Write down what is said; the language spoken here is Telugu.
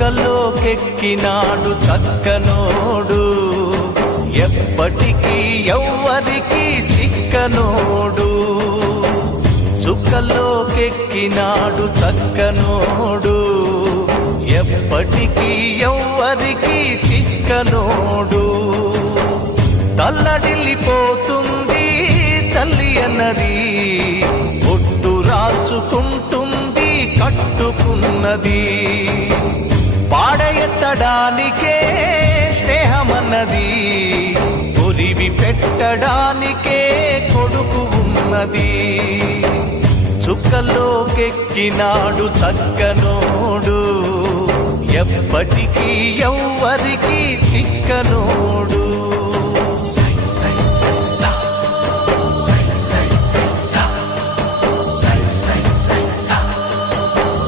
చుక్కలోకెక్కినాడు చక్కనోడు, ఎప్పటికీ ఎవ్వరికి చిక్కనోడు. చుక్కలోకెక్కినాడు చక్కనోడు, ఎప్పటికీ ఎవ్వరికి చిక్కనోడు. తల్లడిల్లిపోతుంది తల్లి అన్నది, ఒట్టు రాచుకుంటుంది కట్టుకున్నది. పాడెత్తడానికే స్నేహమన్నది, కొరివి పెట్టడానికే కొడుకు ఉన్నది. చుక్కలోకెక్కినాడు చక్కనోడు, ఎప్పటికీ ఎవ్వరికి చిక్కనోడు.